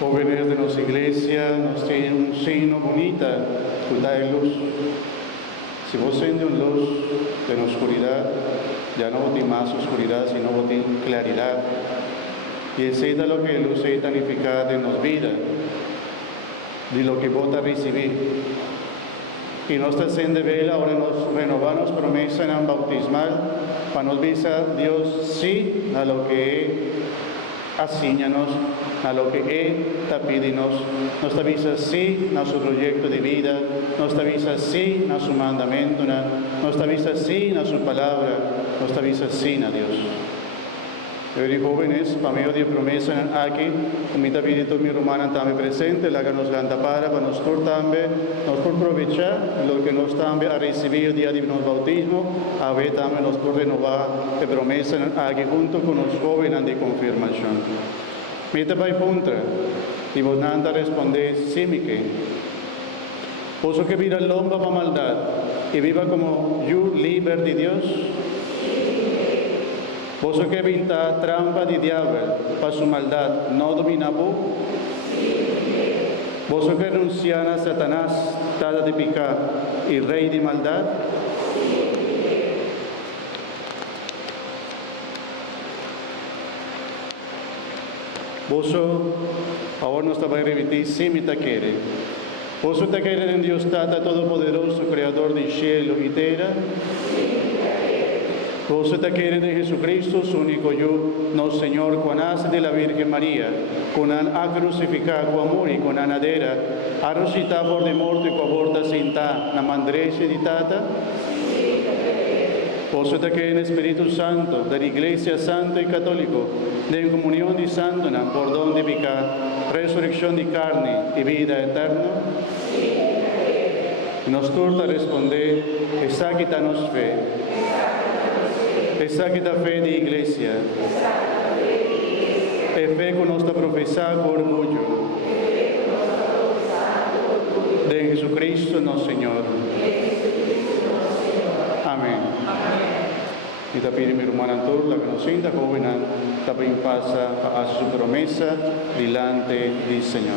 Jóvenes de nuestra iglesia nos tienen un signo bonita, de luz. Si vos siendo un luz de la oscuridad, ya no botín más oscuridad, sino botín claridad. Y enseña lo que luz es tanificada en nos vida, de lo que vos a recibir. Y nos está haciendo vela, ahora nos renovamos promesa en bautismal, para nos visar Dios sí a lo que asíñanos, a lo que Él está pidiendo, nos avisa sí a su proyecto de vida, nos avisa sí a su mandamiento, nos avisa sí a su palabra, nos avisa sí a Dios. Hoy jóvenes, para medio de promesa aquí, como está pidiendo mi hermana también presente, la que nos canta para nosotros también, nos por aprovechar lo que nos también a recibir día de nuestro bautismo, a ver también nos por renovar de promesa aquí junto con los jóvenes de confirmación. Mita para punta, y vos nada responder sí, mi que. Poso que viva lomba para maldad y viva como yo libre de Dios. Vos que evita trampa de diablo para su maldad, no domina vos. Vos que renuncian a Satanás, tada de picar y rey de maldad. Vos ahora nos va a repetir, sí me te quiere. Vos te quiere en Dios Tata Todopoderoso, Creador de cielo y tierra. Vos te quiere de Jesucristo, su único yo, no Señor, con nace de la Virgen María, con a crucificado con amor y con anadera, a resucitar por de muerte y aborta sinta, na mandrese di tata. Vos te quiere en Espíritu Santo, de la Iglesia Santa y Católico, de comunión de santo, por don de picar, resurrección de carne y vida eterna. Nos turta responder, esa quitanos fe. Esa que da fe de iglesia, es fe con nuestra profesar con orgullo, de Jesucristo nuestro Señor. Amén. Y te pido mi hermana Antur, la que nos sienta joven, también pasa a su promesa delante del Señor.